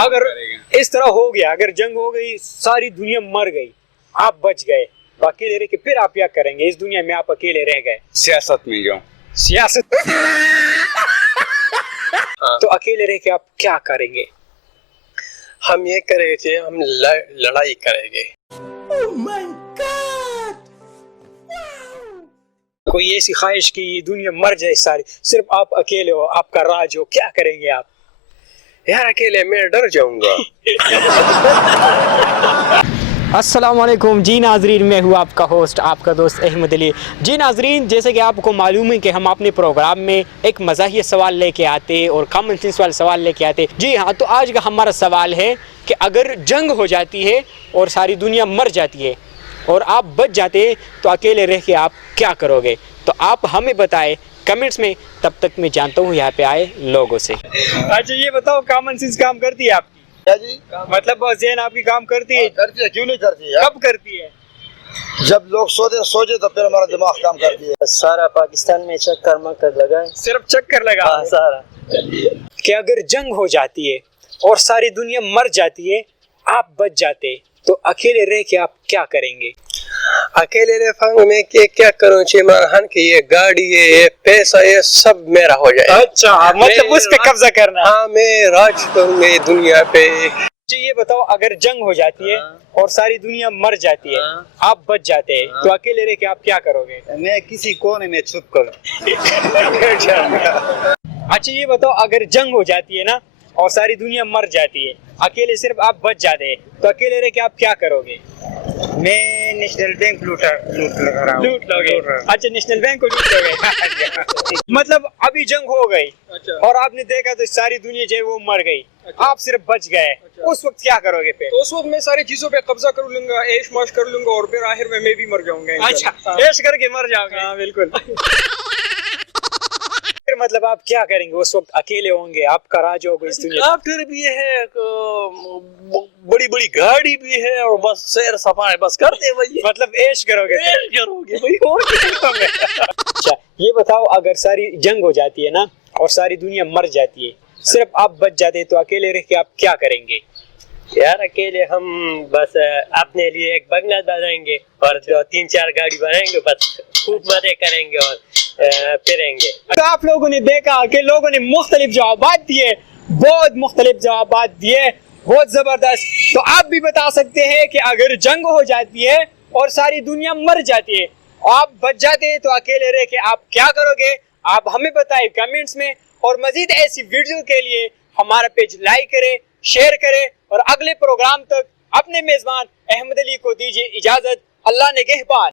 اگر اس طرح ہو گیا, اگر جنگ ہو گئی, ساری دنیا مر گئی, آپ بچ گئے, تو اکیلے رہ کے پھر آپ کیا کریں گے؟ اس دنیا میں آپ اکیلے رہ گئے, سیاست میں جاؤں. سیاست تو اکیلے رہ کے آپ کیا کریں گے؟ ہم یہ کریں گے, ہم لڑائی کریں گے. کوئی ایسی خواہش کی یہ دنیا مر جائے ساری, صرف آپ اکیلے ہو, آپ کا راج ہو, کیا کریں گے آپ؟ یار اکیلے میں ڈر جاؤں گا. السلام علیکم جی ناظرین, میں ہوں آپ کا ہوسٹ, آپ کا دوست احمد علی. جی ناظرین, جیسے کہ آپ کو معلوم ہے کہ ہم اپنے پروگرام میں ایک مزاحیہ سوال لے کے آتے اور کامن سینس والے سوال لے کے آتے. جی ہاں, تو آج کا ہمارا سوال ہے کہ اگر جنگ ہو جاتی ہے اور ساری دنیا مر جاتی ہے اور آپ بچ جاتے ہیں تو اکیلے رہ کے آپ کیا کرو گے؟ تو آپ ہمیں بتائیں کمنٹس میں. تب تک میں جانتا ہوں یہاں پہ آئے لوگوں سے. اچھا یہ بتاؤ, کامن سینس کام کرتی ہے آپ کی؟ جی مطلب ذہن آپ کی کام کرتی ہے؟ کرتی ہے, کیوں نہیں کرتی ہے؟ کب کرتی ہے؟ جب لوگ سوچے تو پھر ہمارا دماغ کام کرتی ہے. سارا پاکستان میں چکر مکر لگا ہے, صرف چکر لگا سارا. کہ اگر جنگ ہو جاتی ہے اور ساری دنیا مر جاتی ہے, آپ بچ جاتے, تو اکیلے رہ کے آپ کیا کریں گے؟ اکیلے رہ میں کیا کروں چیمان کہ یہ گاڑی ہے, یہ پیسہ, یہ سب میرا ہو جائے. اچھا, مطلب اس پہ قبضہ کرنا. ہاں, میں راج کروں گی دنیا پہ. جی یہ بتاؤ, اگر جنگ ہو جاتی ہے اور ساری دنیا مر جاتی ہے, آپ بچ جاتے ہیں, تو اکیلے رہ کے آپ کیا کرو گے؟ میں کسی کونے میں چھپ کر اچھا یہ بتاؤ, اگر جنگ ہو جاتی ہے نا اور ساری دنیا مر جاتی ہے, اکیلے صرف آپ بچ جاتے ہیں, تو اکیلے رہ کے آپ کیا کرو گے؟ میں نیشنل بینک لوٹ لگا رہا ہوں. لوٹ لو گے؟ اچھا, نیشنل بینک کو لوٹ لو گے. مطلب ابھی جنگ ہو گئی اور آپ نے دیکھا تو ساری دنیا جو ہے وہ مر گئی, آپ صرف بچ گئے, اس وقت کیا کرو گے پھر؟ تو اس وقت میں ساری چیزوں پہ قبضہ کر لوں گا, عیش معاش کر لوں گا, اور پھر آخر میں بھی مر جاؤں گا. اچھا, عیش کر کے مر جاؤ گے؟ ہاں بالکل. مطلب آپ کیا کریں گے اس وقت؟ اکیلے ہوں گے, آپ کا راج ہوگا اس دنیا. ڈاکٹر بھی ہے, بڑی بڑی گاڑی بھی ہے, اور بس سیر سفائی بس کرتے بھائی. مطلب عیش کرو گے؟ کرو گے بھائی, اور کیا کرو گے. اچھا یہ بتاؤ, اگر ساری جنگ ہو جاتی ہے نا اور ساری دنیا مر جاتی ہے, صرف آپ بچ جاتے ہیں, تو اکیلے رہ کے آپ کیا کریں گے؟ یار اکیلے ہم بس اپنے لیے ایک بنگلہ بنائیں گے اور 2-3-4 گاڑی بنائیں گے, بس خوب مزے کریں گے اور پھریں گے. تو آپ لوگوں نے دیکھا کہ لوگوں نے مختلف جوابات دیے, بہت مختلف جوابات دیے, بہت زبردست. تو آپ بھی بتا سکتے ہیں کہ اگر جنگ ہو جاتی ہے اور ساری دنیا مر جاتی ہے, آپ بچ جاتے ہیں, تو اکیلے رہ کے آپ کیا کرو گے؟ آپ ہمیں بتائیں کمنٹس میں. اور مزید ایسی ویڈیو کے لیے ہمارا پیج لائک کریں, شیئر کریں, اور اگلے پروگرام تک اپنے میزبان احمد علی کو دیجیے اجازت. اللہ نگہبان.